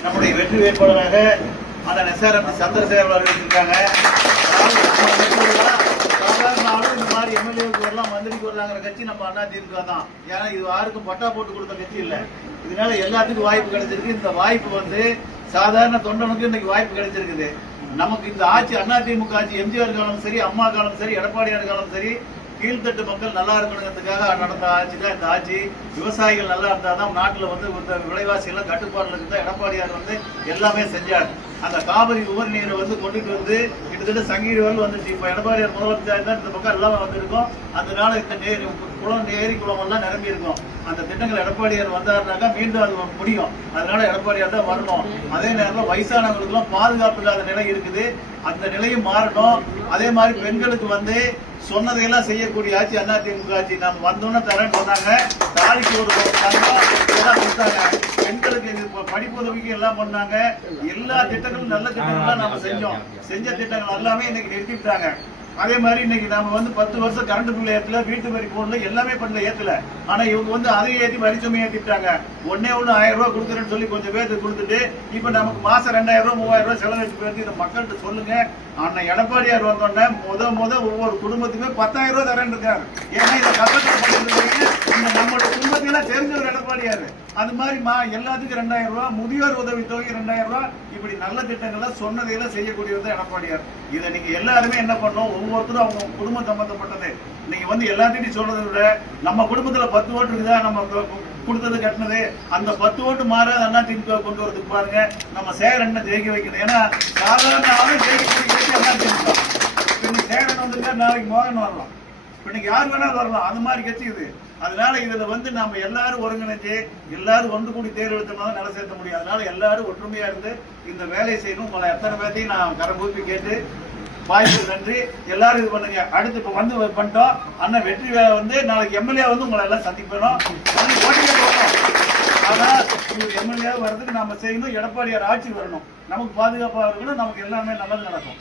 நம்முடைய வெற்றி வேட்பாளராக அந்த எஸ்ஆர்எம் சந்திரசேகர் அறிவிச்சிருக்காங்க. சாதாரண ஆளும் இந்த மாதிரி எம்எல்ஏவுக்கு வரலாம், மந்திரிக்கு வரலாங்கிற கட்சி நம்ம அதிமுக தான். ஏன்னா இது யாருக்கும் பட்டா போட்டு கொடுத்த கட்சி இல்லை. இதனால எல்லாத்துக்கும் வாய்ப்பு கிடைச்சிருக்கு. இந்த வாய்ப்பு சாதாரண தொண்டனுக்கு இன்னைக்கு வாய்ப்பு கிடைச்சிருக்குது. நமக்கு இந்த ஆட்சி அதிமுக ஆட்சி எம்ஜிஆர் காலம் சரி, அம்மா காலம் சரி, எடப்பாடியார் காலம் சரி, கீழ்த்தட்டு மக்கள் நல்லா இருக்கணுங்கிறதுக்காக நடந்த ஆட்சி தான் இந்த ஆட்சி. விவசாயிகள் நல்லா இருந்தாதான் நாட்டில் விலைவாசி எல்லாம் கட்டுப்பாடுல இருந்தா எடப்பாடியார் எல்லாமே செஞ்சார். அந்த காவிரி உபரி நீரை கொண்டுட்டு கிட்டத்தட்ட சங்கீரி வரல் வந்துச்சு. இப்ப எடப்பாடியார் முதலமைச்சர் தான் இந்த பக்கம் எல்லாமே வந்திருக்கும். அதனால இந்த குளம் ஏரி குளம் எல்லாம் நிரம்பி இருக்கும். அந்த திட்டங்கள் எடப்பாடியார் வந்தாருனாக்கா மீண்டும் அது முடியும். அதனால எடப்பாடியார் தான் வரணும். அதே நேரத்தில் வயசானவங்களுக்கு எல்லாம் பாதுகாப்பு இல்லாத நிலை இருக்குது. அந்த நிலையும் மாறணும். அதே மாதிரி பெண்களுக்கு சொன்னதையெல்லாம் செய்யக்கூடிய ஆட்சி அதிமுக ஆட்சி. நம்ம வந்தோன்னு தரேன்னு சொன்னாங்க. தாலிக்கு ஒரு எல்லாம் கொடுத்தாங்க. பெண்களுக்கு படிப்புதவிக்கு எல்லாம் பண்ணாங்க. எல்லா திட்டங்களும் நல்ல திட்டங்கள்லாம் நம்ம செஞ்ச திட்டங்கள் எல்லாமே இன்னைக்கு நிறுத்திட்டாங்க. அதே மாதிரி இன்னைக்கு நாம 10 வருஷம் கரண்ட் பில் ஏத்தல, வீட்டு வரி போடல, எல்லாமே பண்ணல, ஏத்தல. ஆனா இவங்க அதை ஏற்றி வரி சுமை ஏத்திட்டாங்க. ஒன்னே 1000 ரூபாய் கொடுக்குறேன்னு சொல்லி கொஞ்சம் பேருக்கு கொடுத்துட்டு இப்ப நமக்கு மாசம் 2000 ரூபாய் 3000 ரூபாய் செலவழிச்சு போயிருக்கு. இந்த மக்கள்கிட்ட சொல்லுங்க. அண்ணன் எடப்பாடியார் வந்தோடனே முத ஒவ்வொரு குடும்பத்துக்குமே 10,000 ரூபாய் தரேன் இருக்காரு. ஏன்னா இந்த கஷ்டத்தை நம்மளோட குடும்பத்தையெல்லாம் தெரிஞ்சவர் எடப்பாடியாரு. அது மாதிரி எல்லாத்துக்கும் 2000 ரூபாய், முதியோர் உதவி தொகை 2000 ரூபாய், இப்படி நல்ல திட்டங்கள்லாம் சொன்னதையெல்லாம் செய்யக்கூடியது எடப்பாடியார். இதை நீங்க எல்லாருமே என்ன பண்ணணும், ஒவ்வொருத்தரும் அவங்க குடும்பம் சம்பந்தப்பட்டது. நீங்க எல்லாத்தையும் சொல்றதை விட நம்ம குடும்பத்துல 10 ஓட்டு இருக்குதா, நம்ம கொடுத்தது கட்டினது, அந்த 10 ஓட்டு மாறாத அதிமுக கொண்டு வரதுக்கு பாருங்க. நம்ம சேகரன் ஜெயிக்க வைக்கணும். ஏன்னா சாதாரண ஆளும் ஜெயிக்கக்கூடிய அதிமுக. இன்னைக்கு சேகரன் வந்திருக்காரு, நாளைக்கு மோகன் வரலாம், இன்னைக்கு யார் வேணாலும் வரலாம். அது மாதிரி கட்சி இது. அதனால இதுல நம்ம எல்லாரும் ஒருங்கிணைஞ்சு எல்லாரும் ஒன்று கூடி தேர்தெடுத்தோம்னா நிலை சேர்த்த முடியும். அதனால எல்லாரும் ஒற்றுமையா இருந்து இந்த வேலையை செய்யணும். உங்களை எத்தனை பேர்த்தையும் நான் கரம் கூப்பி கேட்டு வாய்ப்பு நன்றி. எல்லாரும் இது பண்ணுங்க. அடுத்து இப்ப பண்ணிட்டோம். அண்ணன் வெற்றி நாளைக்கு எம்எல்ஏ உங்களை எல்லாம் சந்திக்கணும். ஓட்டியே போகணும். ஆனா எம்எல்ஏ வர்றதுக்கு நாம செய்யணும். எடப்பாடியார் ஆட்சி வரணும். நமக்கு பாதுகாப்பாக இருக்கணும். நமக்கு எல்லாமே நல்லது நடக்கும்.